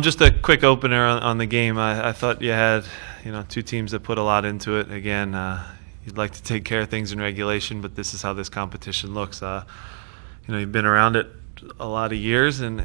Just a quick opener on the game. I thought you had, two teams that put a lot into it. Again, you'd like to take care of things in regulation, but this is how this competition looks. You've been around it a lot of years, and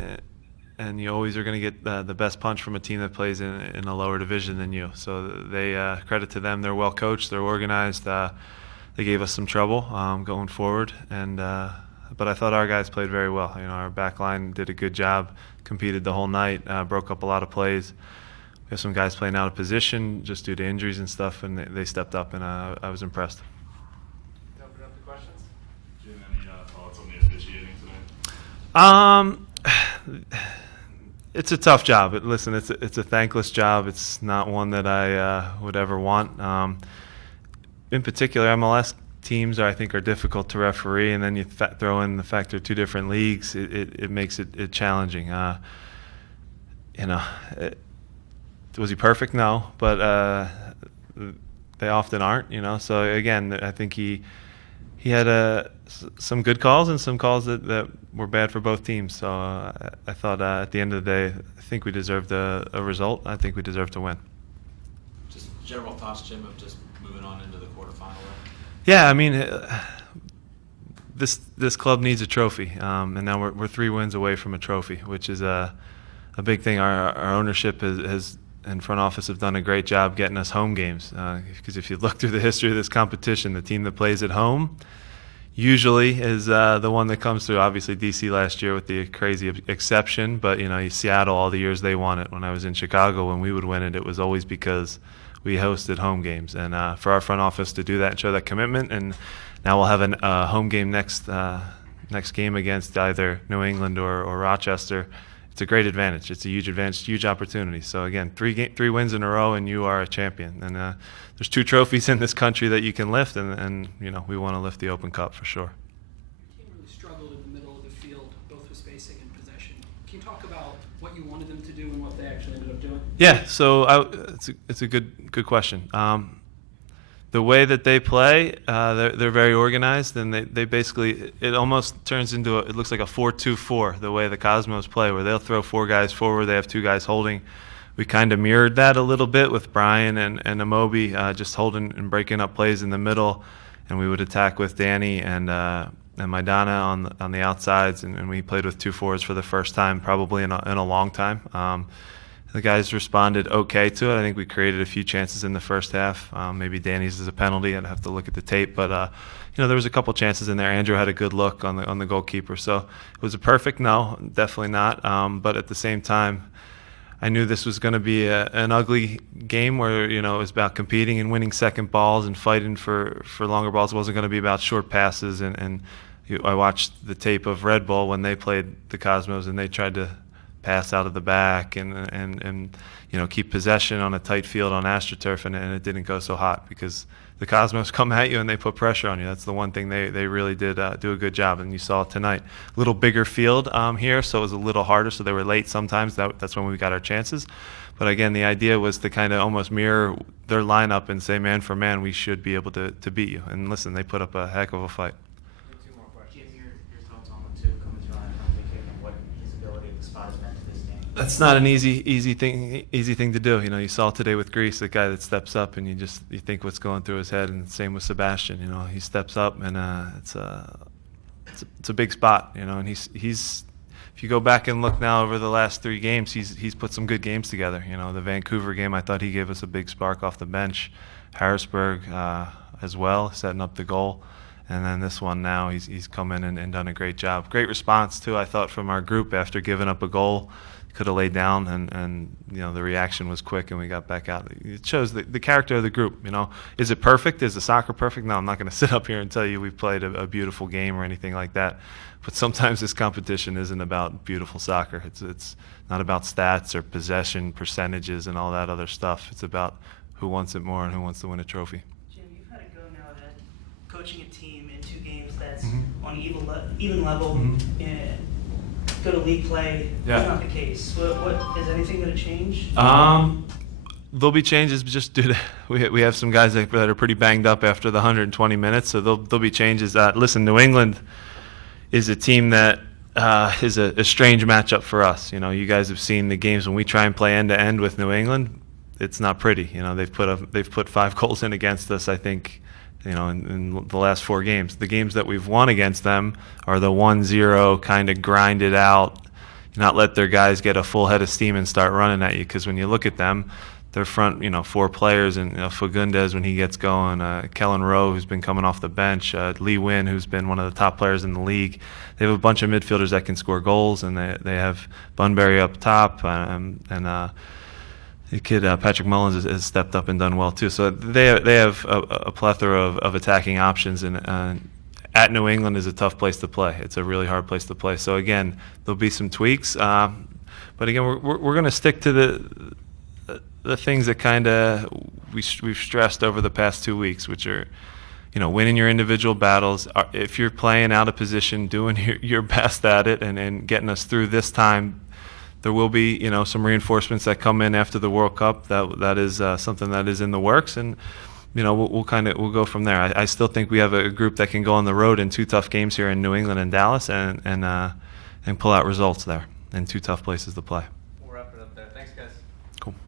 you always are going to get the best punch from a team that plays in a lower division than you. So they credit to them. They're well coached. They're organized. They gave us some trouble going forward, but I thought our guys played very well. Our back line did a good job, competed the whole night, broke up a lot of plays. We have some guys playing out of position just due to injuries and stuff, and they stepped up, and I was impressed. Open up the questions. Jim, any thoughts on the officiating tonight? It's a tough job. Listen, it's a thankless job. It's not one that I would ever want. In particular, MLS teams I think are difficult to referee, and then you throw in the fact they're two different leagues. It makes it challenging. Was he perfect? No, but they often aren't. So again, I think he had some good calls and some calls that were bad for both teams. So I thought at the end of the day, I think we deserved a result. I think we deserved to win. Just general thoughts, Jim, of just moving on into the quarterfinal. Yeah, I mean, this club needs a trophy, and now we're 3 wins away from a trophy, which is a big thing. Our ownership has and front office have done a great job getting us home games. Because if you look through the history of this competition, the team that plays at home usually is the one that comes through. Obviously, DC last year with the crazy exception, but Seattle all the years they won it. When I was in Chicago, when we would win it, it was always because we hosted home games. And for our front office to do that and show that commitment, and now we'll have a home game next game against either New England or Rochester. It's a great advantage. It's a huge advantage, huge opportunity. So again, 3 wins in a row, and you are a champion. And there's 2 trophies in this country that you can lift, and we want to lift the Open Cup for sure. Your team really struggled in the middle of the field, both with spacing and possession. Can you talk about what you wanted them to do and what they actually ended up doing? Yeah, so it's a good question. The way that they play, they're very organized, and they basically, it almost turns into it looks like a 4-2-4, the way the Cosmos play, where they'll throw 4 guys forward, they have 2 guys holding. We kind of mirrored that a little bit with Brian and Amobi, just holding and breaking up plays in the middle, and we would attack with Danny and Maidana on the outsides, and we played with 2 forwards for the first time probably in a long time. The guys responded okay to it. I think we created a few chances in the first half. Maybe Danny's is a penalty. I'd have to look at the tape, but there was a couple chances in there. Andrew had a good look on the goalkeeper. So was it perfect? No, definitely not. But at the same time, I knew this was going to be an ugly game where it was about competing and winning second balls and fighting for longer balls. It wasn't going to be about short passes. And I watched the tape of Red Bull when they played the Cosmos, and they tried to pass out of the back and keep possession on a tight field on AstroTurf, and it didn't go so hot because the Cosmos come at you and they put pressure on you. That's the one thing they really did do a good job, and you saw it tonight. A little bigger field here, so it was a little harder, so they were late sometimes. That's when we got our chances. But again, the idea was to kind of almost mirror their lineup and say, man for man, we should be able to beat you. And listen, they put up a heck of a fight. That's not an easy thing to do. You saw today with Greece, the guy that steps up, and you think what's going through his head. And same with Sebastian. He steps up, and it's a big spot. And he's if you go back and look now over the last 3 games, he's put some good games together. The Vancouver game, I thought he gave us a big spark off the bench. Harrisburg as well, setting up the goal. And then this one now, he's come in and done a great job. Great response too, I thought, from our group after giving up a goal. Could have laid down, and the reaction was quick, and we got back out. It shows the character of the group. Is it perfect? Is the soccer perfect? No, I'm not going to sit up here and tell you we played a beautiful game or anything like that. But sometimes this competition isn't about beautiful soccer. It's not about stats or possession percentages and all that other stuff. It's about who wants it more and who wants to win a trophy. Jim, you've had a go now at coaching a team in 2 games that's on even level. And go to league play. Yeah. That's not the case. What is anything going to change? There'll be changes just due to we have some guys that are pretty banged up after the 120 minutes, so there'll be changes. Listen, New England is a team that is a strange matchup for us. You know, you guys have seen the games when we try and play end to end with New England. It's not pretty. You know, they've put 5 goals in against us, I think, you know, in the last 4 games. The games that we've won against them are the 1-0 kind of grinded out, not let their guys get a full head of steam and start running at you. Because when you look at them, their front, 4 players, and Fagundes when he gets going, Kellen Rowe, who's been coming off the bench, Lee Wynn, who's been one of the top players in the league. They have a bunch of midfielders that can score goals, and they have Bunbury up top, and the kid Patrick Mullins has stepped up and done well too. So they have a plethora of attacking options, and at New England is a tough place to play. It's a really hard place to play. So again, there'll be some tweaks, but again, we're going to stick to the things that kind of we've stressed over the past 2 weeks, which are, winning your individual battles. If you're playing out of position, doing your best at it, and getting us through this time. There will be, some reinforcements that come in after the World Cup. That is something that is in the works, and we'll go from there. I still think we have a group that can go on the road in 2 tough games here in New England and Dallas, and pull out results there in 2 tough places to play.